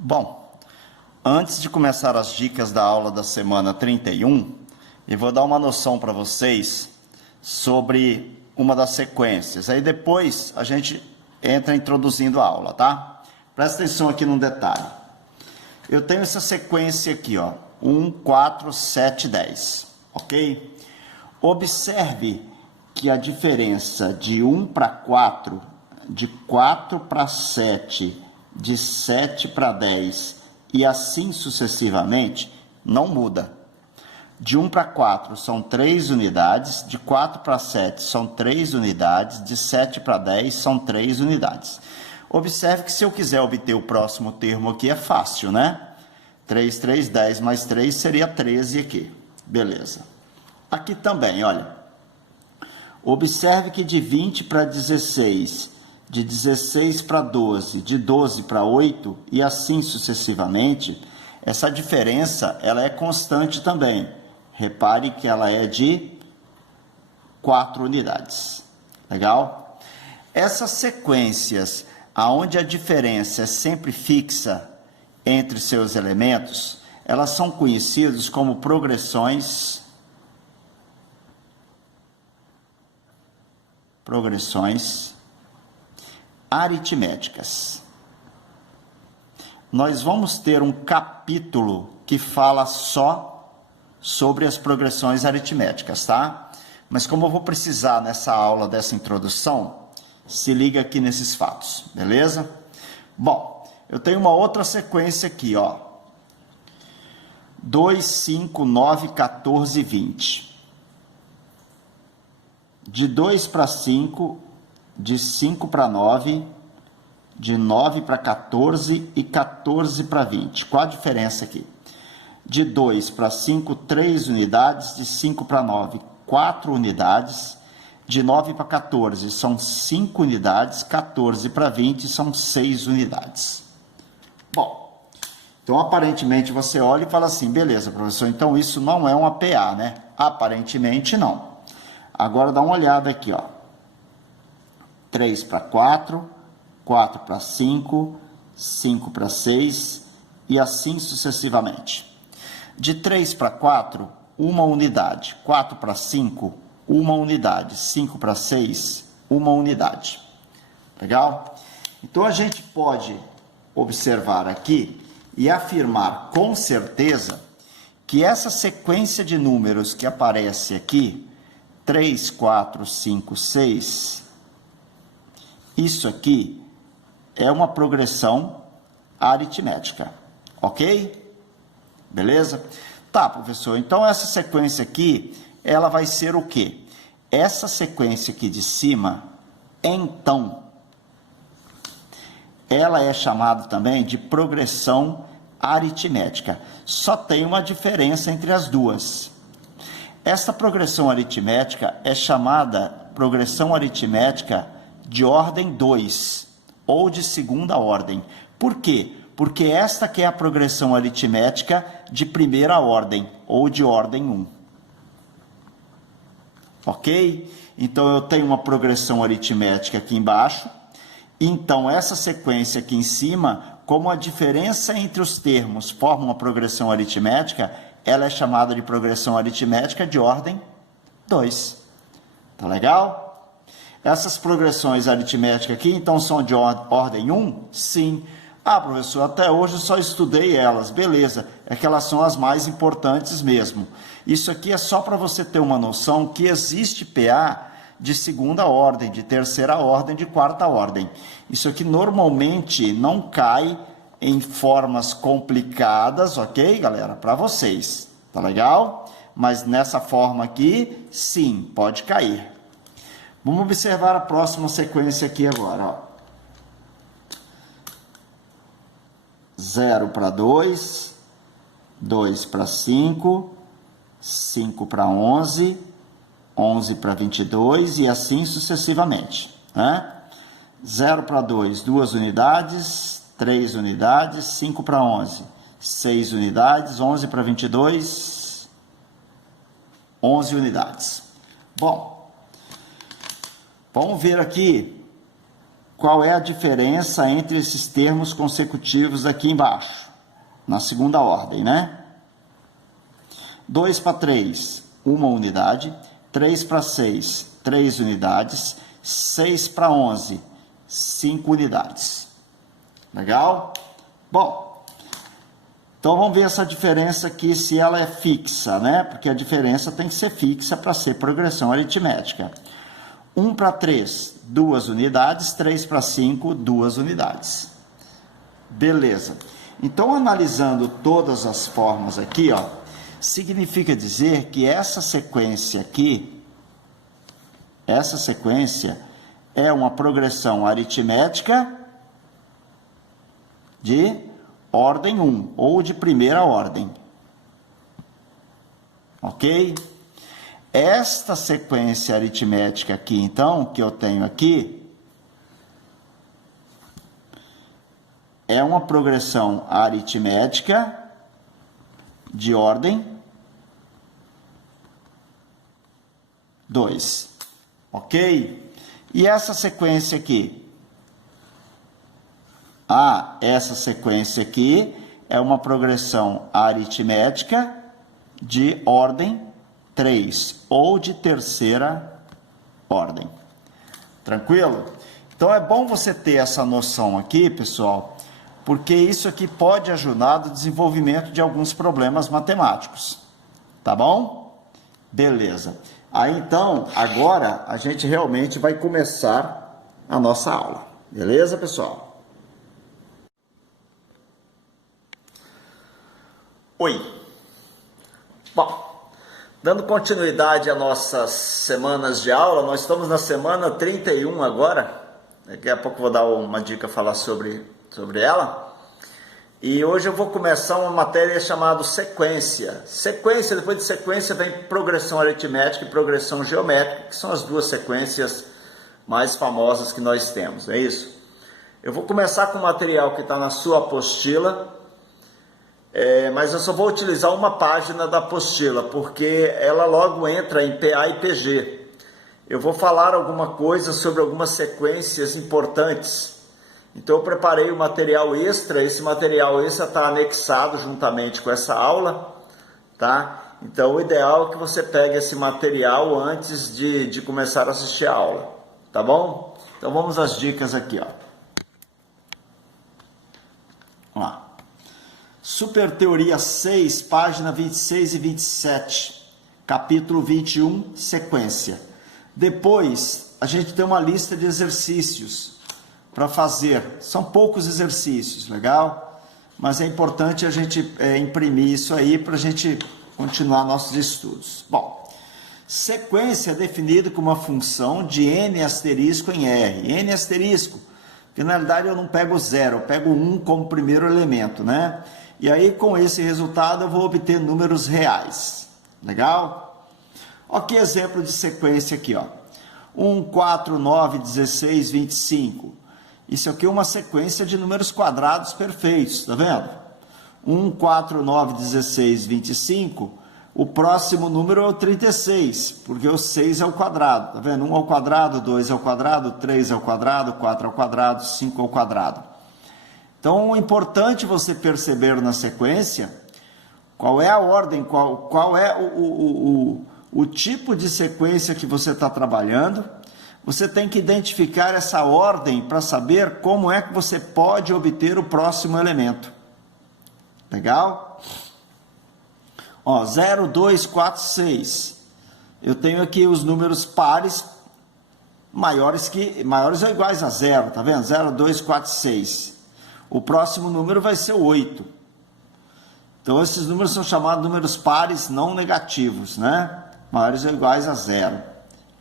Bom, antes de começar as dicas da aula da semana 31, eu vou dar uma noção para vocês sobre uma das sequências. Aí depois a gente entra introduzindo a aula, tá? Presta atenção aqui num detalhe. Eu tenho essa sequência aqui, ó, 1, 4, 7, 10, ok? Observe que a diferença de 1 para 4, de 4 para 7, de 7 para 10 e assim sucessivamente, não muda. De 1 para 4 são 3 unidades, de 4 para 7 são 3 unidades, de 7 para 10 são 3 unidades. Observe que se eu quiser obter o próximo termo aqui é fácil, né? 3, 3, 10 mais 3 seria 13 aqui. Beleza. Aqui também, olha. Observe que de 20 para 16, de 16 para 12, de 12 para 8 e assim sucessivamente, essa diferença ela é constante também. Repare que ela é de 4 unidades. Legal? Essas sequências onde a diferença é sempre fixa entre seus elementos, elas são conhecidas como progressões aritméticas. Nós vamos ter um capítulo que fala só sobre as progressões aritméticas, tá? Mas como eu vou precisar nessa aula dessa introdução, se liga aqui nesses fatos, beleza? Bom, eu tenho uma outra sequência aqui, ó. 2, 5, 9, 14, 20. De 2 para 5, de 5 para 9, de 9 para 14 e 14 para 20. Qual a diferença aqui? De 2 para 5, 3 unidades, de 5 para 9, 4 unidades, de 9 para 14 são 5 unidades, 14 para 20 são 6 unidades. Bom, então aparentemente você olha e fala assim, beleza, professor, então isso não é uma PA, né? Aparentemente não. Agora dá uma olhada aqui, ó. 3 para 4, 4 para 5, 5 para 6 e assim sucessivamente. De 3 para 4, 1 unidade. 4 para 5, 1 unidade. 5 para 6, 1 unidade. Legal? Então a gente pode observar aqui e afirmar com certeza que essa sequência de números que aparece aqui, 3, 4, 5, 6, isso aqui é uma progressão aritmética, ok? Beleza? Tá, professor, então essa sequência aqui, ela vai ser o quê? Essa sequência aqui de cima, então, ela é chamada também de progressão aritmética. Só tem uma diferença entre as duas. Essa progressão aritmética é chamada progressão aritmética de ordem 2, ou de segunda ordem. Por quê? Porque esta que é a progressão aritmética de primeira ordem, ou de ordem 1. Ok? Então, eu tenho uma progressão aritmética aqui embaixo. Então, essa sequência aqui em cima, como a diferença entre os termos forma uma progressão aritmética, ela é chamada de progressão aritmética de ordem 2. Tá legal? Essas progressões aritméticas aqui, então, são de ordem 1? Sim. Ah, professor, até hoje eu só estudei elas. Beleza, é que elas são as mais importantes mesmo. Isso aqui é só para você ter uma noção que existe PA de segunda ordem, de terceira ordem, de quarta ordem. Isso aqui normalmente não cai em formas complicadas, ok, galera? Para vocês, tá legal? Mas nessa forma aqui, sim, pode cair. Vamos observar a próxima sequência aqui agora, ó. 0 para 2, 2 para 5, 5 para 11, 11 para 22 e assim sucessivamente, né? 0 para 2, 2 unidades, 3 unidades, 5 para 11, 6 unidades, 11 para 22, 11 unidades. Bom, vamos ver aqui qual é a diferença entre esses termos consecutivos aqui embaixo, na segunda ordem, né? 2 para 3, 1 unidade. 3 para 6, 3 unidades. 6 para 11, 5 unidades. Legal? Bom, então vamos ver essa diferença aqui, se ela é fixa, né? Porque a diferença tem que ser fixa para ser progressão aritmética. 1 para 3, 2 unidades. 3 para 5, 2 unidades. Beleza. Então, analisando todas as formas aqui, ó, significa dizer que essa sequência aqui, essa sequência é uma progressão aritmética de ordem 1, ou de primeira ordem. Ok? Esta sequência aritmética aqui, então, que eu tenho aqui, é uma progressão aritmética de ordem 2. Ok? E essa sequência aqui? Essa sequência aqui é uma progressão aritmética de ordem 3, ou de terceira ordem. Tranquilo? Então é bom você ter essa noção aqui, pessoal, porque isso aqui pode ajudar no desenvolvimento de alguns problemas matemáticos. Tá bom? Beleza. Aí então, agora a gente realmente vai começar a nossa aula. Beleza, pessoal? Oi. Bom, dando continuidade às nossas semanas de aula, nós estamos na semana 31 agora. Daqui a pouco vou dar uma dica, falar sobre ela. E hoje eu vou começar uma matéria chamada sequência. Sequência, depois de sequência vem progressão aritmética e progressão geométrica, que são as duas sequências mais famosas que nós temos, é isso? Eu vou começar com o material que está na sua apostila, mas eu só vou utilizar uma página da apostila, porque ela logo entra em PA e PG. Eu vou falar alguma coisa sobre algumas sequências importantes. Então eu preparei um material extra, esse material extra está anexado juntamente com essa aula, tá? Então o ideal é que você pegue esse material antes de começar a assistir a aula, tá bom? Então vamos às dicas aqui, ó. Vamos lá. Super Teoria 6, página 26 e 27, capítulo 21, sequência. Depois a gente tem uma lista de exercícios para fazer. São poucos exercícios, legal? Mas é importante a gente imprimir isso aí para a gente continuar nossos estudos. Bom, sequência é definida como uma função de n asterisco em R. N asterisco, porque na realidade eu não pego 0, eu pego 1 como primeiro elemento, né? E aí com esse resultado eu vou obter números reais. Legal? Olha que exemplo de sequência aqui, ó. 1, 4, 9, 16, 25. Isso aqui é uma sequência de números quadrados perfeitos, tá vendo? 1, 4, 9, 16, 25. O próximo número é o 36, porque o 6 é o quadrado, tá vendo? 1 ao quadrado, 2 ao quadrado, 3 ao quadrado, 4 ao quadrado, 5 ao quadrado. Então, é importante você perceber na sequência qual é a ordem, qual é o tipo de sequência que você está trabalhando. Você tem que identificar essa ordem para saber como é que você pode obter o próximo elemento. Legal? Ó, 0, 2, 4, 6. Eu tenho aqui os números pares maiores ou iguais a 0, tá vendo? 0, 2, 4, 6. O próximo número vai ser o 8. Então, esses números são chamados números pares não negativos, né? Maiores ou iguais a 0.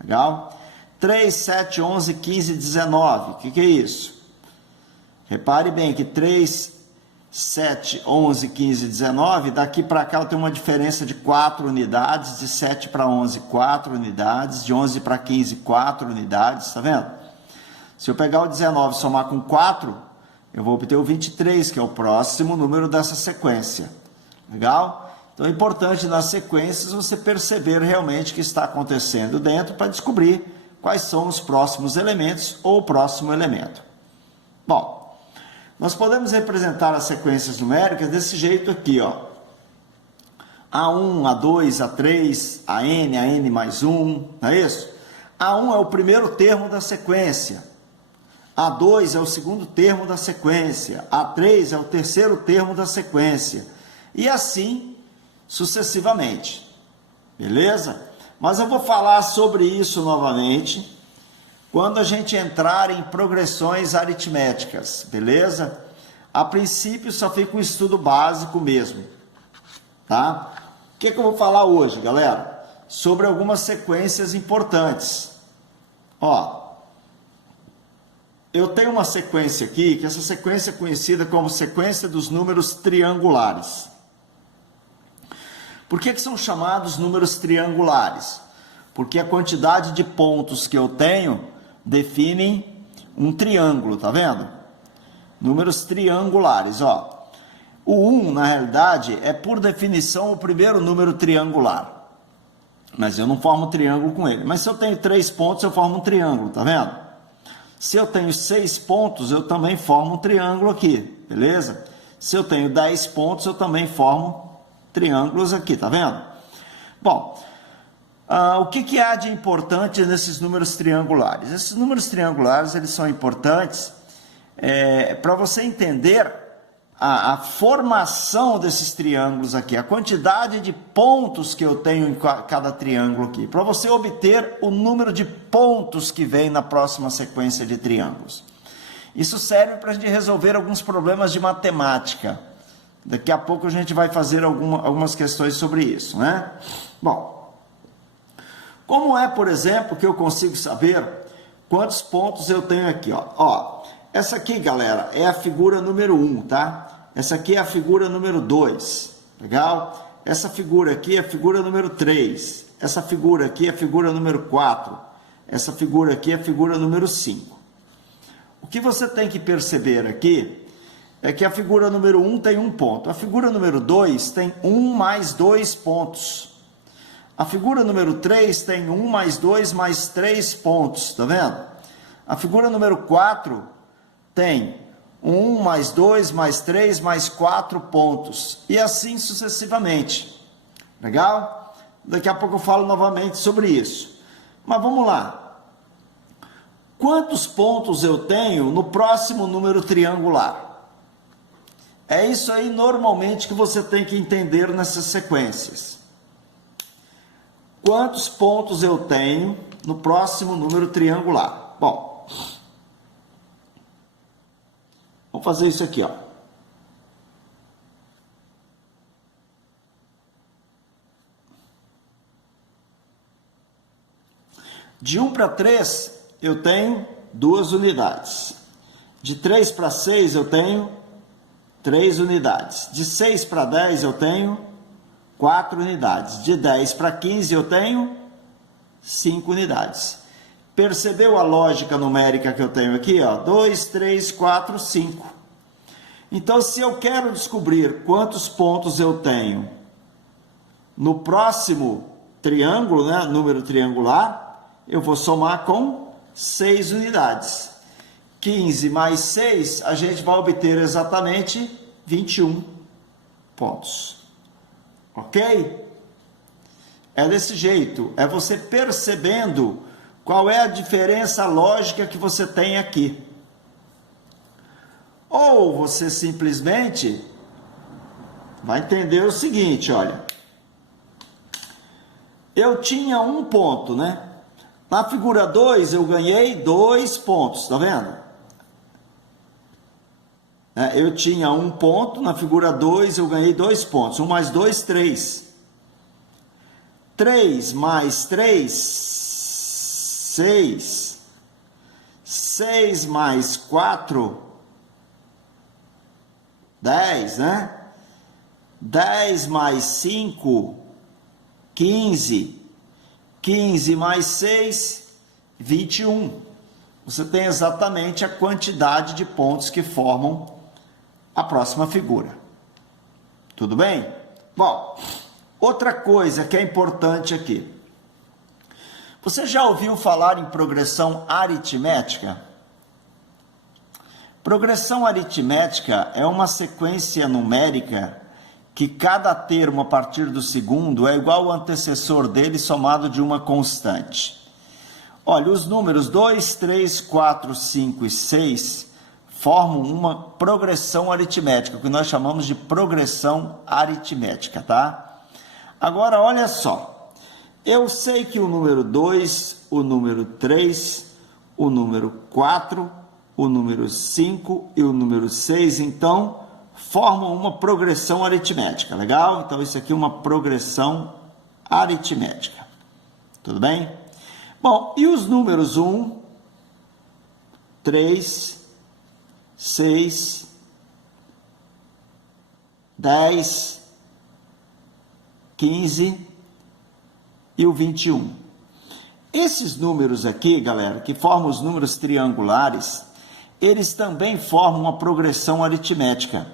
Legal? 3, 7, 11, 15, 19. O que é isso? Repare bem que 3, 7, 11, 15, 19, daqui para cá eu tenho uma diferença de 4 unidades, de 7 para 11, 4 unidades, de 11 para 15, 4 unidades, tá vendo? Se eu pegar o 19 e somar com 4, eu vou obter o 23, que é o próximo número dessa sequência. Legal? Então é importante nas sequências você perceber realmente o que está acontecendo dentro para descobrir quais são os próximos elementos ou o próximo elemento. Bom, nós podemos representar as sequências numéricas desse jeito aqui, ó. A1, A2, A3, AN mais 1, não é isso? A1 é o primeiro termo da sequência, A2 é o segundo termo da sequência, A3 é o terceiro termo da sequência, e assim sucessivamente, beleza? Mas eu vou falar sobre isso novamente quando a gente entrar em progressões aritméticas, beleza? A princípio só fica um estudo básico mesmo, tá? O que eu vou falar hoje, galera? Sobre algumas sequências importantes. Ó, eu tenho uma sequência aqui, que essa sequência é conhecida como sequência dos números triangulares. Por que são chamados números triangulares? Porque a quantidade de pontos que eu tenho definem um triângulo, tá vendo? Números triangulares, ó. O 1, na realidade, é por definição o primeiro número triangular. Mas eu não formo um triângulo com ele. Mas se eu tenho 3 pontos, eu formo um triângulo, tá vendo? Se eu tenho 6 pontos, eu também formo um triângulo aqui, beleza? Se eu tenho 10 pontos, eu também formo triângulos aqui, tá vendo? Bom, o que há de importante nesses números triangulares? Esses números triangulares, eles são importantes para você entender a formação desses triângulos aqui, a quantidade de pontos que eu tenho em cada triângulo aqui, para você obter o número de pontos que vem na próxima sequência de triângulos. Isso serve para a gente resolver alguns problemas de matemática. Daqui a pouco a gente vai fazer algumas questões sobre isso, né? Bom, como é, por exemplo, que eu consigo saber quantos pontos eu tenho aqui, ó? Ó, essa aqui, galera, é a figura número 1, tá? Essa aqui é a figura número 2, legal? Essa figura aqui é a figura número 3. Essa figura aqui é a figura número 4. Essa figura aqui é a figura número 5. O que você tem que perceber aqui é que a figura número 1 tem 1 ponto. A figura número 2 tem 1 mais 2 pontos. A figura número 3 tem 1 mais 2 mais 3 pontos, tá vendo? A figura número 4 tem 1 mais 2 mais 3 mais 4 pontos. E assim sucessivamente. Legal? Daqui a pouco eu falo novamente sobre isso. Mas vamos lá. Quantos pontos eu tenho no próximo número triangular? É isso aí normalmente que você tem que entender nessas sequências. Quantos pontos eu tenho no próximo número triangular? Bom, vamos fazer isso aqui, ó. De 1 para 3, eu tenho 2 unidades. De 3 para 6, eu tenho 3 unidades. De 6 para 10, eu tenho 4 unidades. De 10 para 15, eu tenho 5 unidades. Percebeu a lógica numérica que eu tenho aqui? 2, 3, 4, 5. Então, se eu quero descobrir quantos pontos eu tenho no próximo triângulo, né, número triangular, eu vou somar com 6 unidades. 15 mais 6, a gente vai obter exatamente 21 pontos. Ok? É desse jeito, é você percebendo qual é a diferença lógica que você tem aqui. Ou você simplesmente vai entender o seguinte, olha. Eu tinha 1 ponto, né? Na figura 2 eu ganhei 2 pontos, tá vendo? Eu tinha 1 ponto, na figura 2 eu ganhei 2 pontos. 1 mais 2, 3. 3 mais 3, 6. 6 mais 4, 10, né? 10 mais 5, 15. 15 mais 6, 21. Você tem exatamente a quantidade de pontos que formam a próxima figura. Tudo bem? Bom, outra coisa que é importante aqui. Você já ouviu falar em progressão aritmética? Progressão aritmética é uma sequência numérica que cada termo a partir do segundo é igual ao antecessor dele somado de uma constante. Olha, os números 2, 3, 4, 5 e 6 formam uma progressão aritmética, que nós chamamos de progressão aritmética, tá? Agora, olha só, eu sei que o número 2, o número 3, o número 4, o número 5 e o número 6, então, formam uma progressão aritmética, legal? Então, isso aqui é uma progressão aritmética, tudo bem? Bom, e os números 1, 3, 6, 10, 15 e o 21. Esses números aqui, galera, que formam os números triangulares, eles também formam uma progressão aritmética.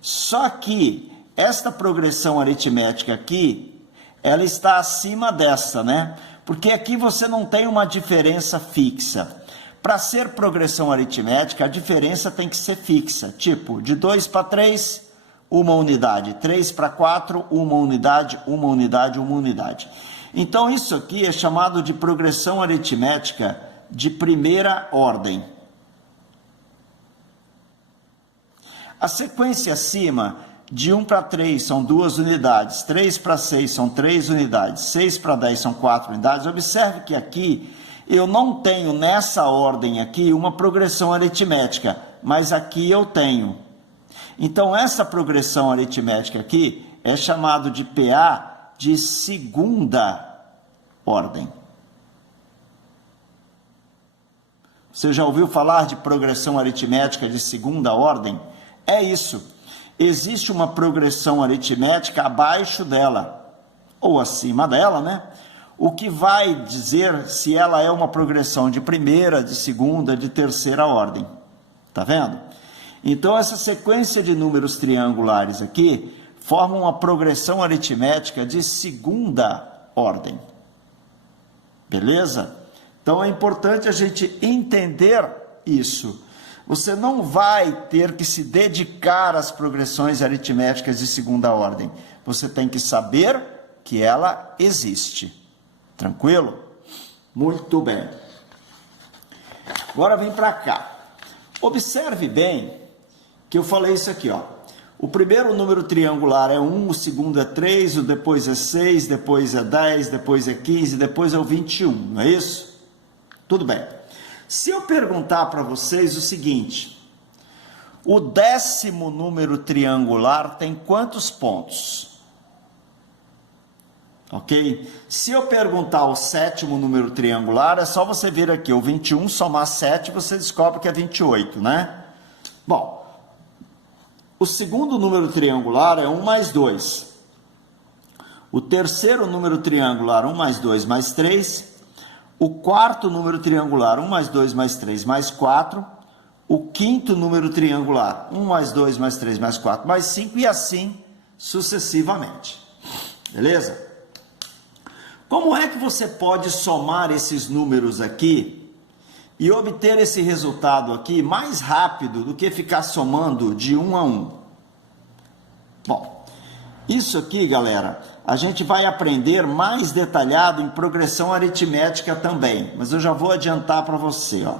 Só que esta progressão aritmética aqui, ela está acima dessa, né? Porque aqui você não tem uma diferença fixa. Para ser progressão aritmética, a diferença tem que ser fixa. Tipo, de 2 para 3, uma unidade. 3 para 4, uma unidade, uma unidade, uma unidade. Então, isso aqui é chamado de progressão aritmética de primeira ordem. A sequência acima, de 1 para 3 são 2 unidades, 3 para 6 são 3 unidades, 6 para 10 são 4 unidades. Observe que aqui eu não tenho nessa ordem aqui uma progressão aritmética, mas aqui eu tenho. Então, essa progressão aritmética aqui é chamado de PA de segunda ordem. Você já ouviu falar de progressão aritmética de segunda ordem? É isso. Existe uma progressão aritmética abaixo dela, ou acima dela, né? O que vai dizer se ela é uma progressão de primeira, de segunda, de terceira ordem. Tá vendo? Então, essa sequência de números triangulares aqui forma uma progressão aritmética de segunda ordem. Beleza? Então, é importante a gente entender isso. Você não vai ter que se dedicar às progressões aritméticas de segunda ordem. Você tem que saber que ela existe. Tranquilo? Muito bem. Agora vem para cá. Observe bem que eu falei isso aqui, ó. O primeiro número triangular é 1, o segundo é 3, o depois é 6, depois é 10, depois é 15, depois é o 21, não é isso? Tudo bem. Se eu perguntar para vocês o seguinte, o 10º número triangular tem quantos pontos? Ok? Se eu perguntar o 7º número triangular, é só você vir aqui, o 21 somar 7, você descobre que é 28, né? Bom, o segundo número triangular é 1 mais 2. O terceiro número triangular, 1 mais 2 mais 3. O quarto número triangular, 1 mais 2 mais 3 mais 4. O quinto número triangular, 1 mais 2 mais 3 mais 4 mais 5 e assim sucessivamente. Beleza? Como é que você pode somar esses números aqui e obter esse resultado aqui mais rápido do que ficar somando de 1 a 1? Bom, isso aqui, galera, a gente vai aprender mais detalhado em progressão aritmética também, mas eu já vou adiantar para você, ó.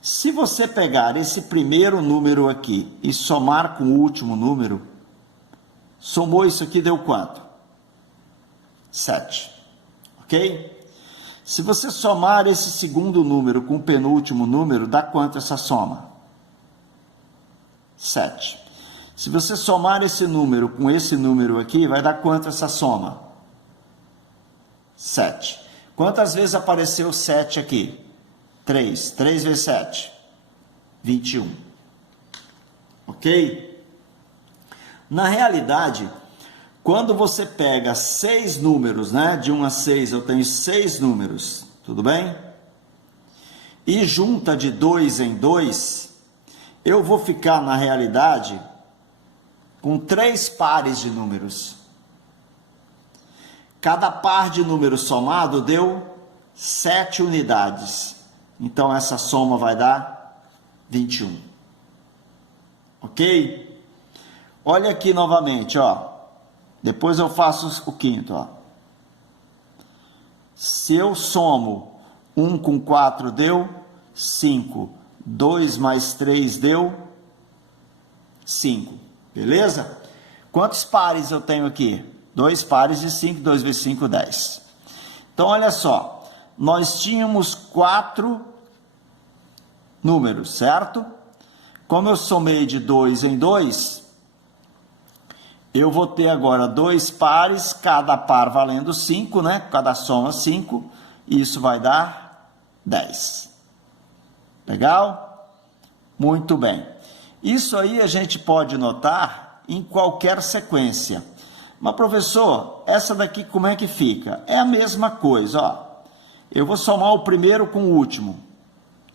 Se você pegar esse primeiro número aqui e somar com o último número, somou isso aqui, deu quanto? 7, ok? Se você somar esse segundo número com o penúltimo número, dá quanto essa soma? 7. Se você somar esse número com esse número aqui, vai dar quanto essa soma? 7. Quantas vezes apareceu 7 aqui? 3. 3 vezes 7? 21. Ok? Na realidade, quando você pega 6 números, né? De 1 a 6 eu tenho 6 números, tudo bem? E junta de 2 em 2, eu vou ficar na realidade com 3 pares de números. Cada par de números somado deu 7 unidades. Então, essa soma vai dar 21. ok? Olha aqui novamente, ó. Depois eu faço o quinto, ó. Se eu somo 1 com 4 deu 5. 2 mais 3 deu 5. Beleza? Quantos pares eu tenho aqui? 2 pares de 5. 2 vezes 5, 10. Então, olha só. Nós tínhamos 4 números, certo? Como eu somei de 2 em 2, eu vou ter agora 2 pares, cada par valendo 5, né? Cada soma 5, e isso vai dar 10. Legal? Muito bem. Isso aí a gente pode notar em qualquer sequência. Mas, professor, essa daqui como é que fica? É a mesma coisa, ó. Eu vou somar o primeiro com o último.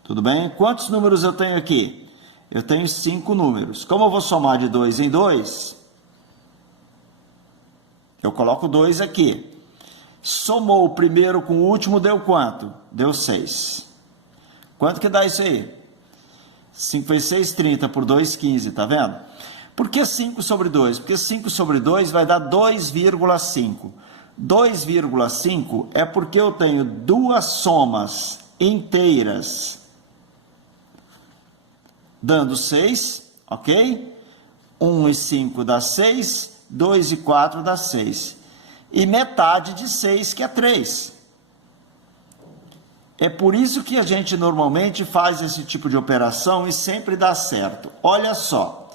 Tudo bem? Quantos números eu tenho aqui? Eu tenho 5 números. Como eu vou somar de 2 em 2, eu coloco 2 aqui. Somou o primeiro com o último, deu quanto? Deu 6. Quanto que dá isso aí? 5 vezes 6, 30, por 2, 15, tá vendo? Por que 5 sobre 2? Porque 5 sobre 2 vai dar 2,5. 2,5 é porque eu tenho duas somas inteiras dando 6, ok? 1 e 5 dá 6, 2 e 4 dá 6. E metade de 6, que é 3. É por isso que a gente normalmente faz esse tipo de operação e sempre dá certo. Olha só,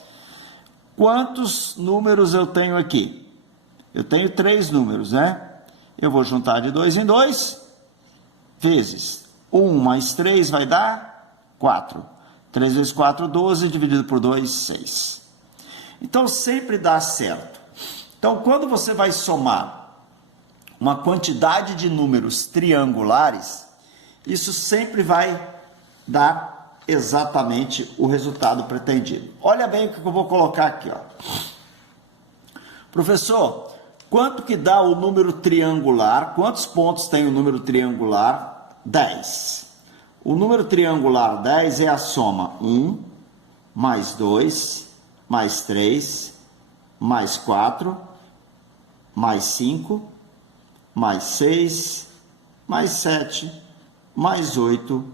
quantos números eu tenho aqui? Eu tenho 3 números, né? Eu vou juntar de 2 em 2, vezes 1 mais 3 vai dar 4. 3 vezes 4, 12, dividido por 2, 6. Então, sempre dá certo. Então, quando você vai somar uma quantidade de números triangulares, isso sempre vai dar exatamente o resultado pretendido. Olha bem o que eu vou colocar aqui, ó. Professor, quanto que dá o número triangular? Quantos pontos tem o número triangular? 10. O número triangular 10 é a soma 1, mais 2, mais 3, mais 4, mais 5, mais 6, mais 7, mais 8,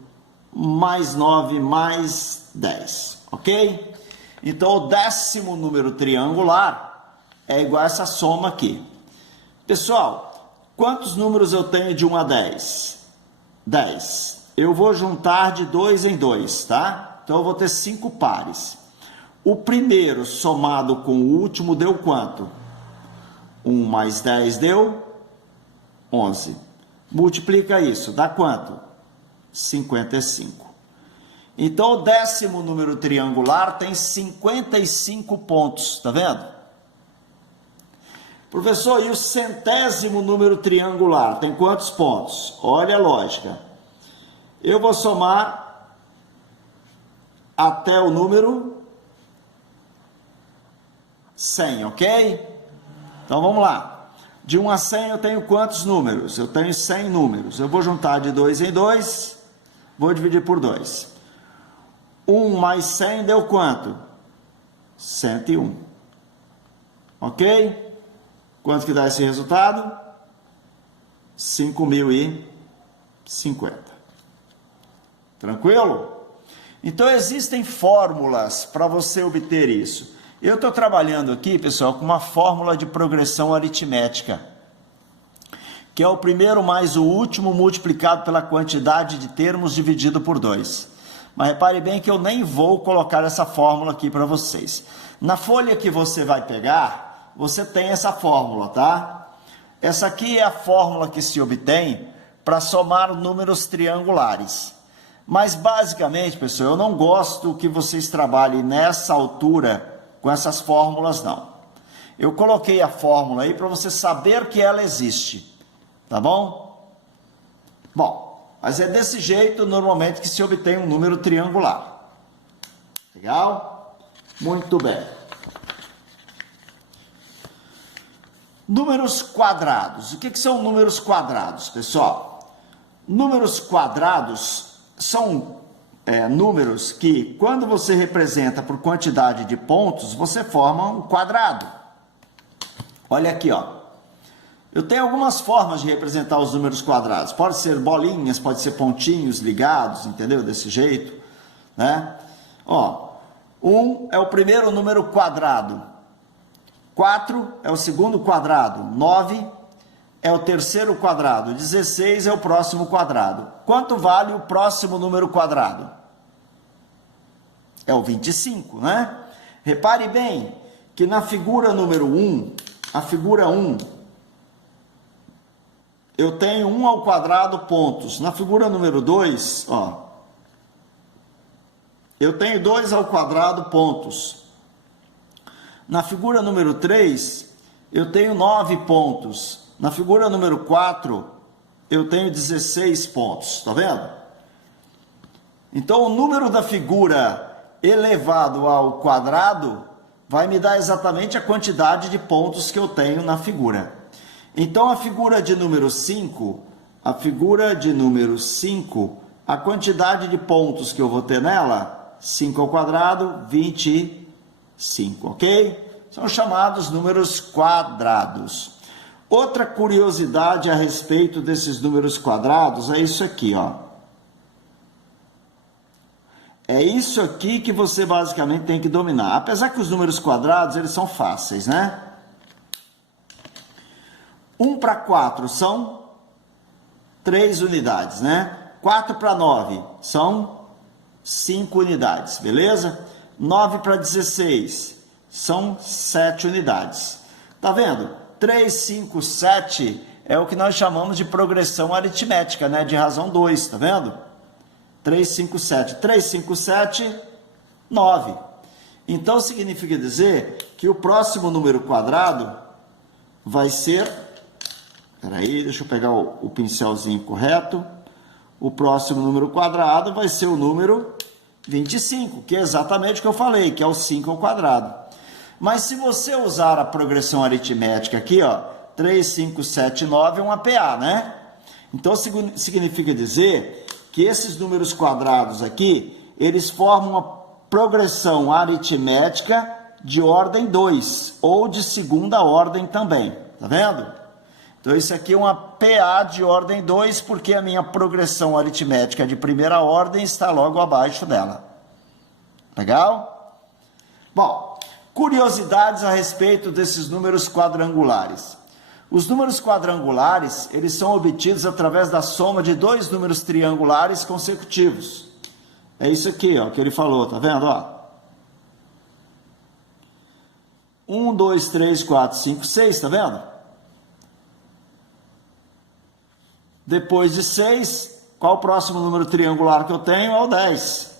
mais 9, mais 10, ok? Então, o 10º número triangular é igual a essa soma aqui. Pessoal, quantos números eu tenho de 1 a 10? 10. Eu vou juntar de 2 em 2, tá? Então, eu vou ter 5 pares. O primeiro somado com o último deu quanto? 1 mais 10 deu 11. Multiplica isso, dá quanto? 55. Então, o 10º número triangular tem 55 pontos, tá vendo? Professor, e o 100º número triangular tem quantos pontos? Olha a lógica. Eu vou somar até o número 100, ok? Então, vamos lá. De 1 a 100 eu tenho quantos números? Eu tenho 100 números. Eu vou juntar de 2 em 2, vou dividir por 2. 1 mais 100 deu quanto? 101. Ok? Quanto que dá esse resultado? 5.050. Tranquilo? Então, existem fórmulas para você obter isso. Eu estou trabalhando aqui, pessoal, com uma fórmula de progressão aritmética, que é o primeiro mais o último multiplicado pela quantidade de termos dividido por 2. Mas repare bem que eu nem vou colocar essa fórmula aqui para vocês. Na folha que você vai pegar, você tem essa fórmula, tá? Essa aqui é a fórmula que se obtém para somar números triangulares. Mas, basicamente, pessoal, eu não gosto que vocês trabalhem nessa altura com essas fórmulas, não. Eu coloquei a fórmula aí para você saber que ela existe, tá bom? Bom, mas é desse jeito, normalmente, que se obtém um número triangular. Legal? Muito bem. Números quadrados. O que são números quadrados, pessoal? Números quadrados são números que, quando você representa por quantidade de pontos, você forma um quadrado. Olha aqui, ó. Eu tenho algumas formas de representar os números quadrados. Pode ser bolinhas, pode ser pontinhos ligados, entendeu? Desse jeito, né? Ó, 1 é o primeiro número quadrado. 4 é o segundo quadrado. 9 é o terceiro quadrado. 16 é o próximo quadrado. Quanto vale o próximo número quadrado? É o 25, né? Repare bem que na figura número 1, a figura 1, eu tenho 1 ao quadrado pontos. Na figura número 2, ó, eu tenho 2 ao quadrado pontos. Na figura número 3, eu tenho 9 pontos. Na figura número 4, eu tenho 16 pontos. Tá vendo? Então, o número da figura elevado ao quadrado vai me dar exatamente a quantidade de pontos que eu tenho na figura. Então, a figura de número 5, a quantidade de pontos que eu vou ter nela, 5 ao quadrado, 25, ok? São chamados números quadrados. Outra curiosidade a respeito desses números quadrados é isso aqui, ó. É isso aqui que você basicamente tem que dominar. Apesar que os números quadrados, eles são fáceis, né? 1 para 4 são 3 unidades, né? 4 para 9 são 5 unidades, beleza? 9 para 16 são 7 unidades. Tá vendo? 3, 5, 7 é o que nós chamamos de progressão aritmética, né? De razão 2, tá vendo? 3, 5, 7. 3, 5, 7, 9. Então, significa dizer que o próximo número quadrado vai ser... Peraí, deixa eu pegar o pincelzinho correto. O próximo número quadrado vai ser o número 25, que é exatamente o que eu falei, que é o 5 ao quadrado. Mas se você usar a progressão aritmética aqui, ó, 3, 5, 7, 9 é uma PA, né? Então, significa dizer que esses números quadrados aqui, eles formam uma progressão aritmética de ordem 2, ou de segunda ordem também, tá vendo? Então, isso aqui é uma PA de ordem 2, porque a minha progressão aritmética de primeira ordem está logo abaixo dela. Legal? Bom, curiosidades a respeito desses números quadrangulares. Os números quadrangulares, eles são obtidos através da soma de dois números triangulares consecutivos. É isso aqui, ó, que ele falou, tá vendo? Ó. 1, 2, 3, 4, 5, 6, tá vendo? Depois de 6, qual o próximo número triangular que eu tenho? É o 10.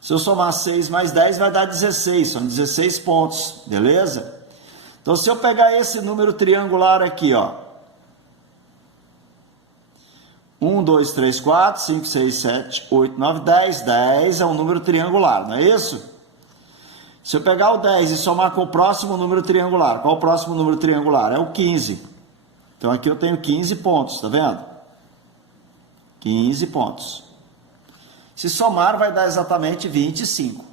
Se eu somar 6 mais 10, vai dar 16, são 16 pontos, beleza? Então, se eu pegar esse número triangular aqui, ó, 1, 2, 3, 4, 5, 6, 7, 8, 9, 10, 10 é um número triangular, não é isso? Se eu pegar o 10 e somar com o próximo número triangular, qual o próximo número triangular? É o 15. Então, aqui eu tenho 15 pontos, tá vendo? 15 pontos. Se somar, vai dar exatamente 25.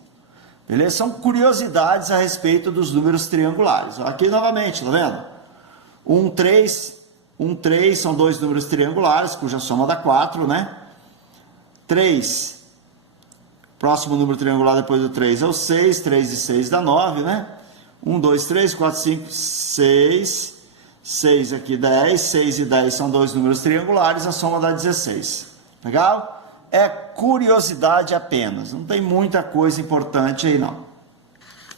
Beleza? São curiosidades a respeito dos números triangulares. Aqui, novamente, tá vendo? 1, 3, 1, 3 são dois números triangulares, cuja soma dá 4, né? 3... Próximo número triangular depois do 3 é o 6, 3 e 6 dá 9, né? 1, 2, 3, 4, 5, 6, 6 aqui 10, 6 e 10 são dois números triangulares, a soma dá 16. Legal? É curiosidade apenas, não tem muita coisa importante aí não.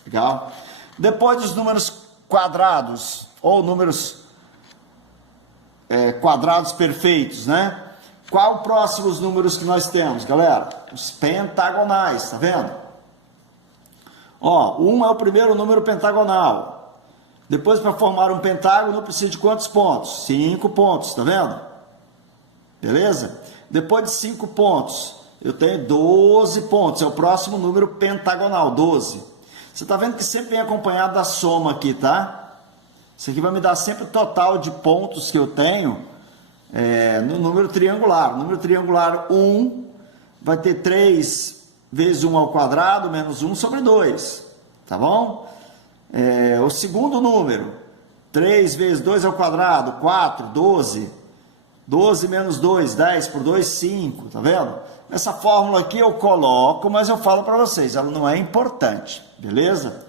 Legal? Depois dos números quadrados, ou números quadrados perfeitos, né? Qual o próximo os números que nós temos, galera? Os pentagonais, tá vendo? Ó, 1 é o primeiro número pentagonal. Depois, para formar um pentágono, eu preciso de quantos pontos? 5 pontos, tá vendo? Beleza? Depois de 5 pontos, eu tenho 12 pontos. É o próximo número pentagonal, 12. Você tá vendo que sempre vem acompanhado da soma aqui, tá? Isso aqui vai me dar sempre o total de pontos que eu tenho no número triangular. O número triangular 1 vai ter 3 vezes 1 ao quadrado menos 1 sobre 2, tá bom? O segundo número, 3 vezes 2 ao quadrado, 4, 12. 12 menos 2, 10 por 2, 5, tá vendo? Essa fórmula aqui eu coloco, mas eu falo para vocês, ela não é importante, beleza?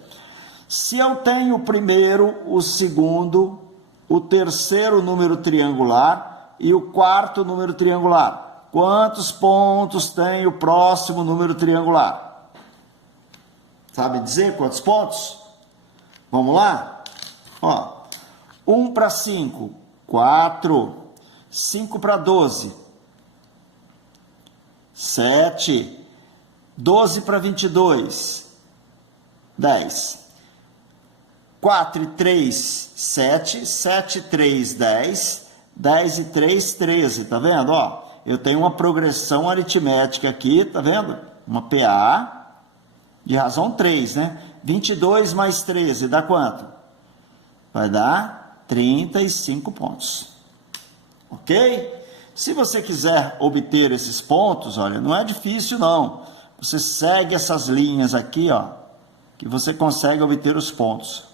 Se eu tenho o primeiro, o segundo, o terceiro número triangular e o quarto número triangular, quantos pontos tem o próximo número triangular? Sabe dizer quantos pontos? Vamos lá? Ó, 1 para 5, 4. 5 para 12, 7. 12 para 22, 10. 4 e 3, 7. 7 e 3, 10. 10 e 3, 13. Tá vendo? Ó, eu tenho uma progressão aritmética aqui, tá vendo? Uma PA de razão 3, né? 22 mais 13 dá quanto? Vai dar 35 pontos. Ok? Se você quiser obter esses pontos, olha, não é difícil não. Você segue essas linhas aqui, ó, que você consegue obter os pontos.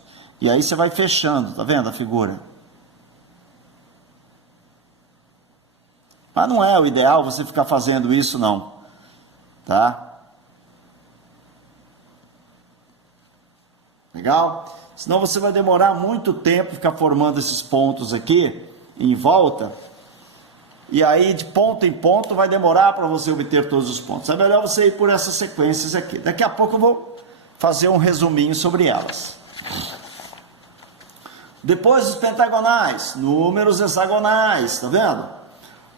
E aí você vai fechando, tá vendo a figura? Mas não é o ideal você ficar fazendo isso não, tá? Legal? Senão você vai demorar muito tempo ficar formando esses pontos aqui em volta, e aí de ponto em ponto vai demorar para você obter todos os pontos. É melhor você ir por essas sequências aqui. Daqui a pouco eu vou fazer um resuminho sobre elas. Depois os pentagonais, números hexagonais, tá vendo?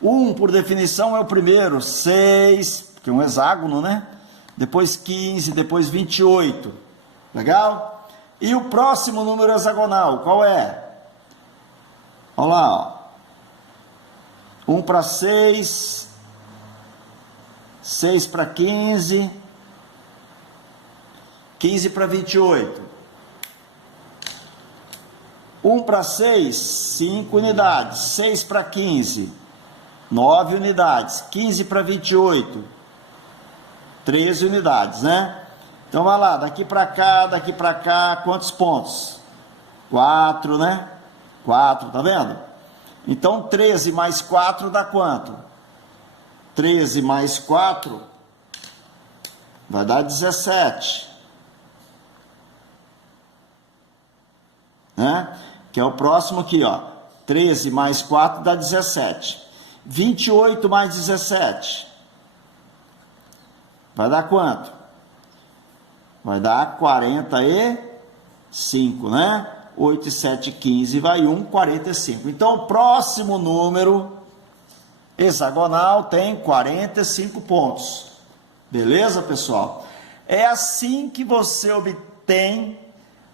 1 por definição é o primeiro, 6, porque é um hexágono, né? Depois 15, depois 28, legal? E o próximo número hexagonal, qual é? Olha lá, ó. 1 para 6, 6 para 15, 15 para 28. 1 para 6, 5 unidades. 6 para 15, 9 unidades. 15 para 28, 13 unidades, né? Então, vai lá, daqui para cá, quantos pontos? 4, né? 4, tá vendo? Então, 13 mais 4 dá quanto? 13 mais 4 vai dar 17. Né? Que é o próximo aqui, ó. 13 mais 4 dá 17. 28 mais 17 vai dar quanto? Vai dar 45, né? 8 e 7, 15, vai 1, 45. Então, o próximo número hexagonal tem 45 pontos. Beleza, pessoal? É assim que você obtém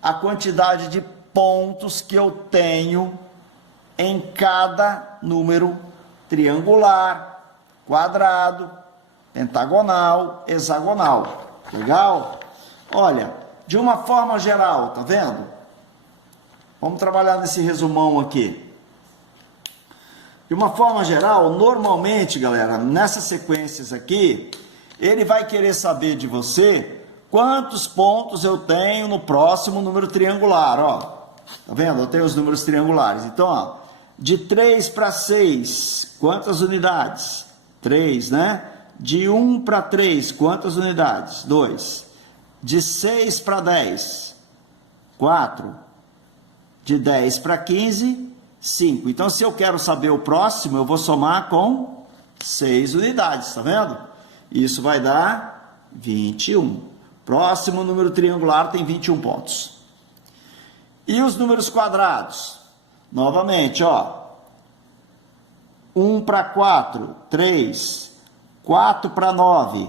a quantidade de pontos que eu tenho em cada número triangular, quadrado, pentagonal, hexagonal. Legal? Olha, de uma forma geral, tá vendo? Vamos trabalhar nesse resumão aqui. De uma forma geral, normalmente, galera, nessas sequências aqui, ele vai querer saber de você quantos pontos eu tenho no próximo número triangular, ó. Tá vendo? Eu tenho os números triangulares. Então, ó, de 3 para 6, quantas unidades? 3, né? De 1 para 3, quantas unidades? 2. De 6 para 10, 4. De 10 para 15, 5. Então, se eu quero saber o próximo, eu vou somar com 6 unidades, tá vendo? Isso vai dar 21. Próximo número triangular tem 21 pontos. E os números quadrados? Novamente, ó. 1 para 4, 3. 4 para 9,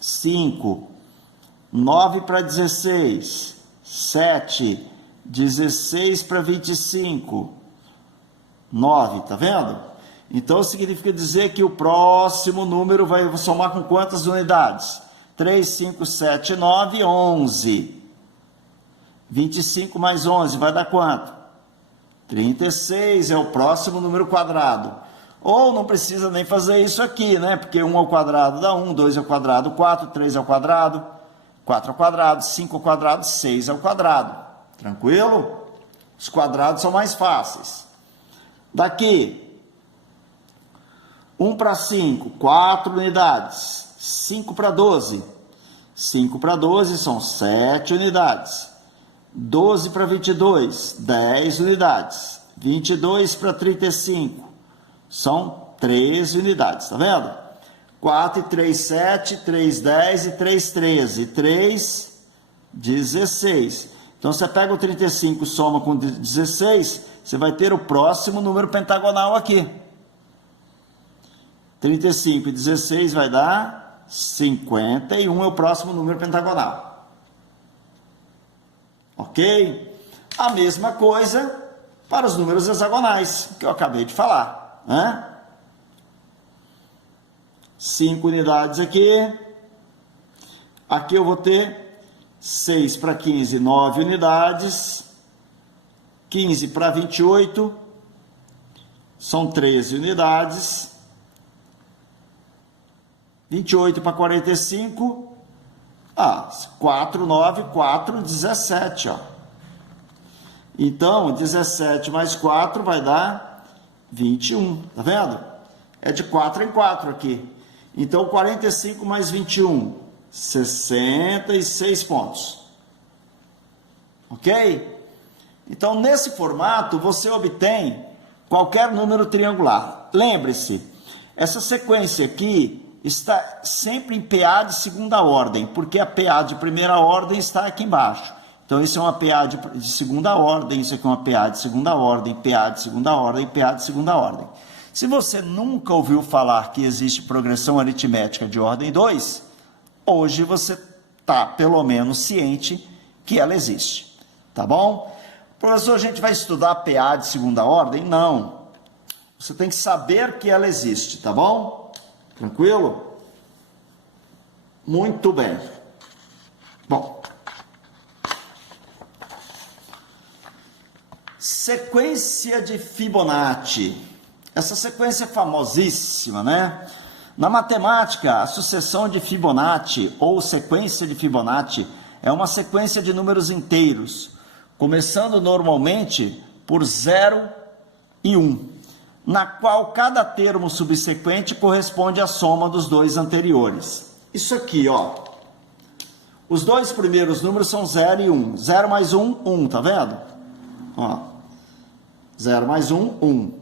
5. 9 para 16, 7. 16 para 25, 9, tá vendo? Então, significa dizer que o próximo número vai somar com quantas unidades? 3, 5, 7, 9, 11. 25 mais 11 vai dar quanto? 36 é o próximo número quadrado. Ou não precisa nem fazer isso aqui, né? Porque 1 ao quadrado dá 1, 2 ao quadrado, 4, 3 ao quadrado, 4 ao quadrado, 5 ao quadrado, 6 ao quadrado. Tranquilo? Os quadrados são mais fáceis. Daqui, 1 para 5, 4 unidades. 5 para 12. 5 para 12 são 7 unidades. 12 para 22, 10 unidades. 22 para 35, são 13 unidades, tá vendo? 4 e 3, 7, 3, 10 e 3, 13. 3, 16. Então, você pega o 35 e soma com 16, você vai ter o próximo número pentagonal aqui. 35 e 16 vai dar 51, é o próximo número pentagonal. Ok? A mesma coisa para os números hexagonais, que eu acabei de falar, né? 5 unidades aqui. Aqui eu vou ter 6 para 15, 9 unidades. 15 para 28, são 13 unidades. 28 para 45, 4, 9, 4, 17, ó. Então, 17 mais 4 vai dar 21, tá vendo? É de 4 em 4 aqui. Então, 45 mais 21, 66 pontos. Ok? Então, nesse formato, você obtém qualquer número triangular. Lembre-se, essa sequência aqui está sempre em PA de segunda ordem, porque a PA de primeira ordem está aqui embaixo. Então, isso é uma PA de segunda ordem, isso aqui é uma PA de segunda ordem, PA de segunda ordem, PA de segunda ordem. Se você nunca ouviu falar que existe progressão aritmética de ordem 2, hoje você está, pelo menos, ciente que ela existe. Tá bom? Professor, a gente vai estudar PA de segunda ordem? Não. Você tem que saber que ela existe, tá bom? Tranquilo? Muito bem. Bom. Sequência de Fibonacci. Essa sequência é famosíssima, né? Na matemática, a sucessão de Fibonacci ou sequência de Fibonacci é uma sequência de números inteiros, começando normalmente por 0 e 1, na qual cada termo subsequente corresponde à soma dos dois anteriores. Isso aqui, ó. Os dois primeiros números são 0 e 1. 0 mais 1, 1, tá vendo? Ó. 0 mais 1, 1.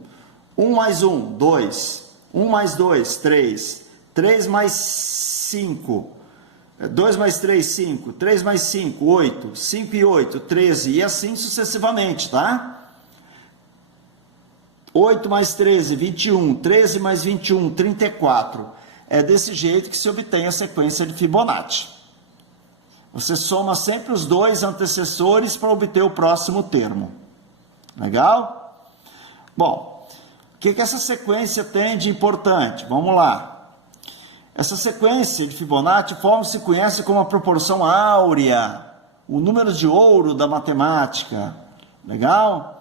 1 mais 1, 2. 1 mais 2, 3. 3 mais 5. 2 mais 3, 5. 3 mais 5, 8. 5 e 8, 13. E assim sucessivamente, tá? 8 mais 13, 21. 13 mais 21, 34. É desse jeito que se obtém a sequência de Fibonacci. Você soma sempre os dois antecessores para obter o próximo termo. Legal? Bom, o que essa sequência tem de importante? Vamos lá. Essa sequência de Fibonacci se conhece como a proporção áurea, o número de ouro da matemática. Legal?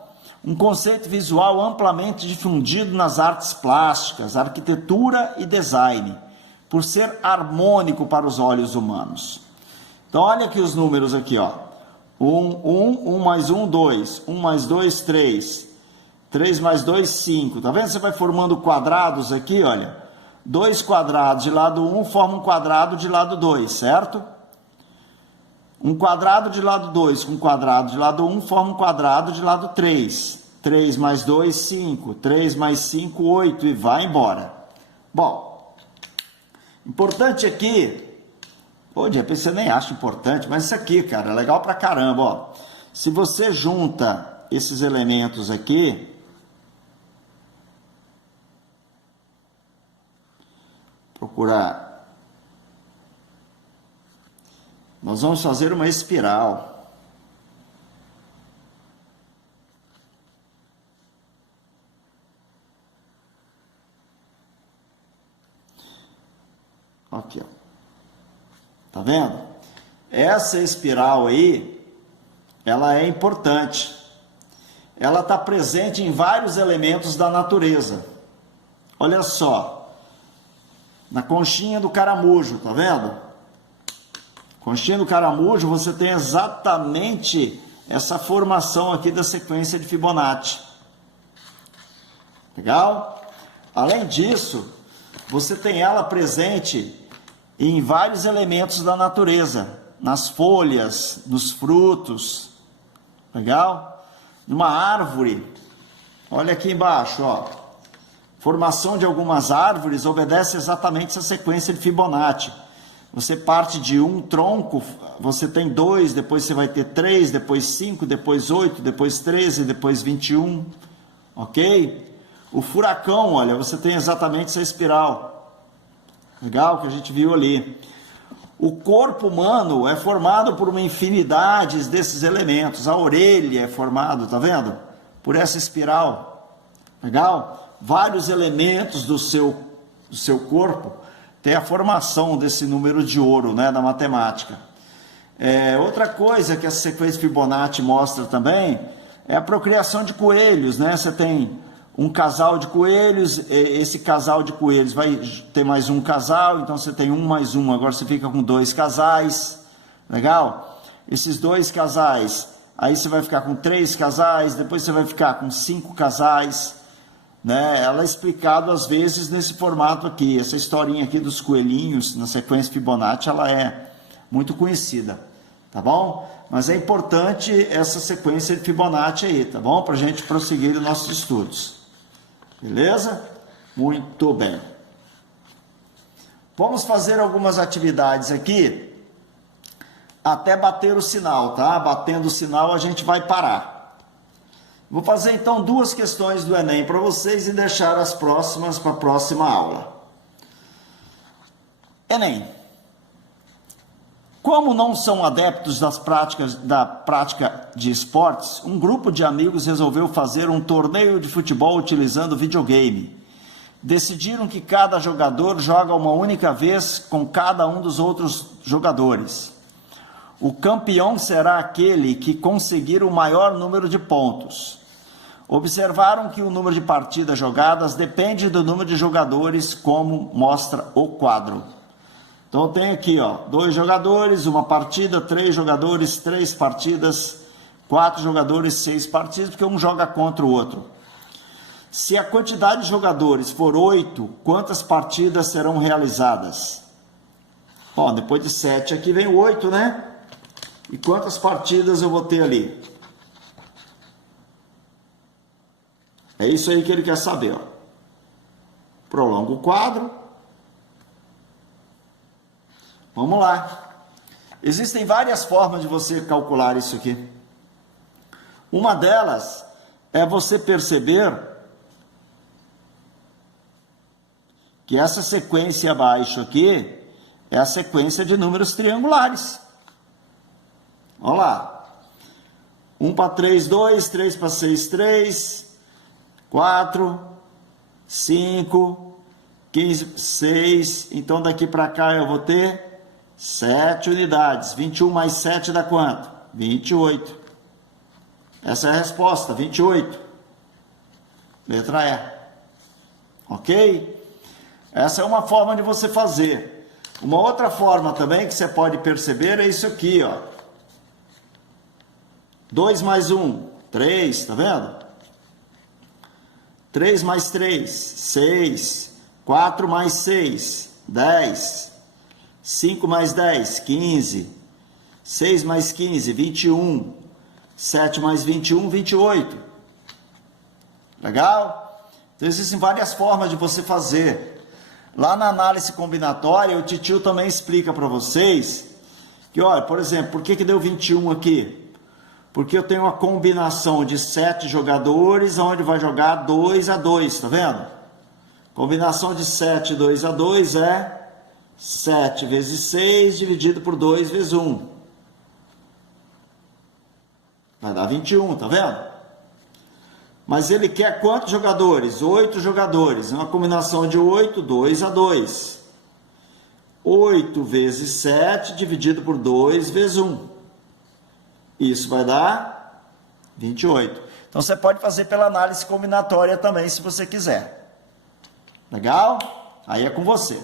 Um conceito visual amplamente difundido nas artes plásticas, arquitetura e design, por ser harmônico para os olhos humanos. Então, olha aqui os números aqui, ó. 1 mais 1, 2. 1 mais 2, 3. 3 mais 2, 5. Tá vendo? Você vai formando quadrados aqui, olha. 2 quadrados de lado 1 formam um quadrado de lado 2, certo? Um quadrado de lado 2 com um quadrado de lado 1 forma um quadrado de lado 3. 3 mais 2, 5. 3 mais 5, 8. E vai embora. Bom, importante aqui... Pô, de repente você nem acha importante, mas isso aqui, cara, é legal pra caramba, ó. Se você junta esses elementos aqui... Procurar. Nós vamos fazer uma espiral. Aqui, ó. Tá vendo? Essa espiral aí, ela é importante. ela está presente em vários elementos da natureza. Olha só, na conchinha do caramujo, tá vendo? Conchinha do caramujo, você tem exatamente essa formação aqui da sequência de Fibonacci. Legal? Além disso, você tem ela presente em vários elementos da natureza, nas folhas, nos frutos. Legal? Numa árvore, olha aqui embaixo, ó. Formação de algumas árvores obedece exatamente essa sequência de Fibonacci. Você parte de um tronco, você tem 2, depois você vai ter 3, depois 5, depois 8, depois 13, depois 21, ok? O furacão, olha, você tem exatamente essa espiral, legal, que a gente viu ali. O corpo humano é formado por uma infinidade desses elementos, a orelha é formado, tá vendo? Por essa espiral, legal? Vários elementos do seu corpo tem a formação desse número de ouro, né, da matemática. Outra coisa que essa sequência Fibonacci mostra também é a procriação de coelhos, né? Você tem um casal de coelhos, esse casal de coelhos vai ter mais um casal, então você tem um mais um, agora você fica com 2 casais, legal? Esses 2 casais, aí você vai ficar com 3 casais, depois você vai ficar com 5 casais, né? Ela é explicado às vezes nesse formato aqui, essa historinha aqui dos coelhinhos na sequência Fibonacci, ela é muito conhecida, tá bom? Mas é importante essa sequência de Fibonacci aí, tá bom? Para a gente prosseguir os nossos estudos, beleza? Muito bem. Vamos fazer algumas atividades aqui até bater o sinal, tá? Batendo o sinal a gente vai parar. Vou fazer então 2 questões do Enem para vocês e deixar as próximas para a próxima aula. Enem. Como não são adeptos da prática de esportes, um grupo de amigos resolveu fazer um torneio de futebol utilizando videogame. Decidiram que cada jogador joga uma única vez com cada um dos outros jogadores. O campeão será aquele que conseguir o maior número de pontos. Observaram que o número de partidas jogadas depende do número de jogadores, como mostra o quadro. Então eu tenho aqui, ó, 2 jogadores, 1 partida, 3 jogadores, 3 partidas, 4 jogadores, 6 partidas, porque um joga contra o outro. Se a quantidade de jogadores for 8, quantas partidas serão realizadas? Ó, depois de 7 aqui vem 8, né? E quantas partidas eu vou ter ali? É isso aí que ele quer saber, ó. Prolonga o quadro. Vamos lá. Existem várias formas de você calcular isso aqui. Uma delas é você perceber que essa sequência abaixo aqui é a sequência de números triangulares. Olha lá. 1 para 3, 2, 3 para 6, 3, 4, 5, 15, 6. Então daqui para cá eu vou ter 7 unidades. 21 mais 7 dá quanto? 28. Essa é a resposta, 28. Letra E. Ok? Essa é uma forma de você fazer. Uma outra forma também que você pode perceber é isso aqui, ó. 2 mais 1, 3, tá vendo? 3 mais 3, 6. 4 mais 6, 10. 5 mais 10, 15. 6 mais 15, 21. 7 mais 21, 28. Legal? Então existem várias formas de você fazer. Lá na análise combinatória, o titio também explica para vocês que, olha, por exemplo, por que deu 21 aqui? Porque eu tenho uma combinação de 7 jogadores, onde vai jogar 2 a 2, tá vendo? Combinação de 7, 2 a 2 é 7 vezes 6 dividido por 2 vezes 1. Vai dar 21, tá vendo? Mas ele quer quantos jogadores? 8 jogadores. Uma combinação de 8, 2 a 2. 8 vezes 7 dividido por 2 vezes 1. Isso vai dar 28. Então você pode fazer pela análise combinatória também, se você quiser. Legal? Aí é com você.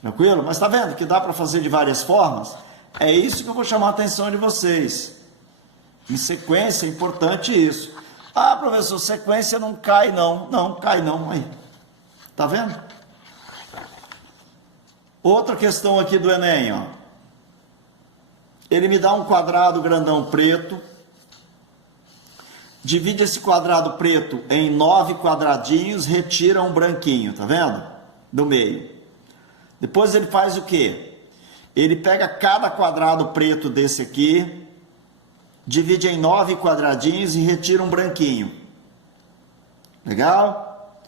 Tranquilo? Mas tá vendo que dá para fazer de várias formas? É isso que eu vou chamar a atenção de vocês. Em sequência é importante isso. Ah, professor, sequência não cai não. Não, cai não. Aí. Tá vendo? Outra questão aqui do Enem, ó. Ele me dá um quadrado grandão preto. Divide esse quadrado preto em 9 quadradinhos, retira um branquinho, tá vendo? Do meio. Depois ele faz o quê? Ele pega cada quadrado preto desse aqui, divide em 9 quadradinhos e retira um branquinho. Legal?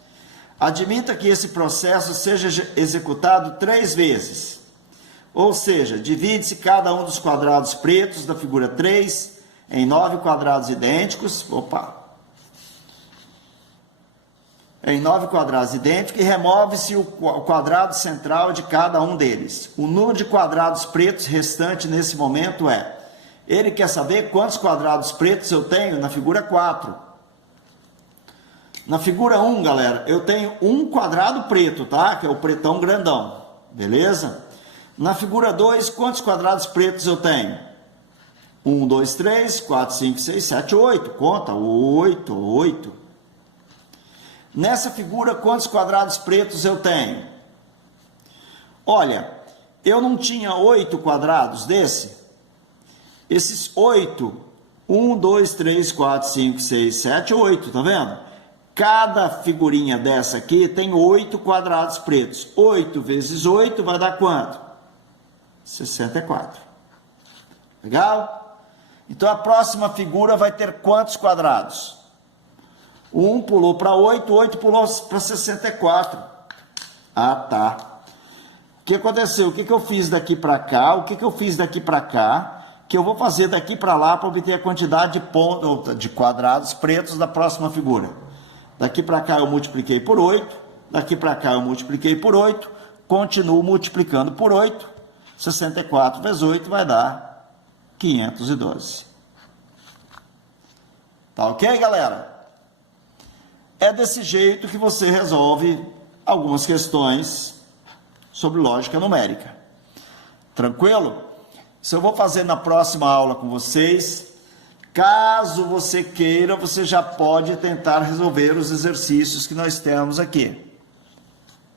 Admita que esse processo seja executado 3 vezes. Ou seja, divide-se cada um dos quadrados pretos da figura 3 em 9 quadrados idênticos. Em 9 quadrados idênticos e remove-se o quadrado central de cada um deles. O número de quadrados pretos restante nesse momento é... Ele quer saber quantos quadrados pretos eu tenho na figura 4. Na figura 1, galera, eu tenho um quadrado preto, tá? Que é o pretão grandão, beleza? Na figura 2, quantos quadrados pretos eu tenho? 1, 2, 3, 4, 5, 6, 7, 8. Conta, 8. Nessa figura, quantos quadrados pretos eu tenho? Olha, eu não tinha 8 quadrados desse? Esses 8, 1, 2, 3, 4, 5, 6, 7, 8, tá vendo? Cada figurinha dessa aqui tem 8 quadrados pretos. 8 vezes 8 vai dar quanto? 64. Legal? Então a próxima figura vai ter quantos quadrados? 1 pulou para 8, 8 pulou para 64. Ah, tá. O que aconteceu? O que eu fiz daqui para cá? O que eu fiz daqui para cá? Que eu vou fazer daqui para lá para obter a quantidade de quadrados pretos da próxima figura. Daqui para cá eu multipliquei por 8, daqui para cá eu multipliquei por 8, continuo multiplicando por 8, 64 vezes 8 vai dar 512. Tá ok, galera? É desse jeito que você resolve algumas questões sobre lógica numérica. Tranquilo? Isso eu vou fazer na próxima aula com vocês. Caso você queira, você já pode tentar resolver os exercícios que nós temos aqui.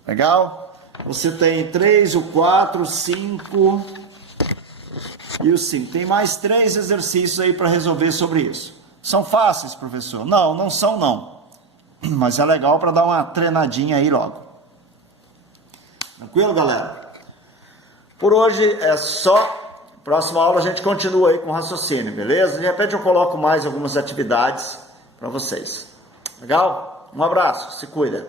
Legal? Você tem 3, o 4, o 5 e o 5. Tem mais 3 exercícios aí para resolver sobre isso. São fáceis, professor? Não, não são não. Mas é legal para dar uma treinadinha aí logo. Tranquilo, galera? Por hoje é só. Próxima aula a gente continua aí com o raciocínio, beleza? De repente eu coloco mais algumas atividades para vocês. Legal? Um abraço, se cuida.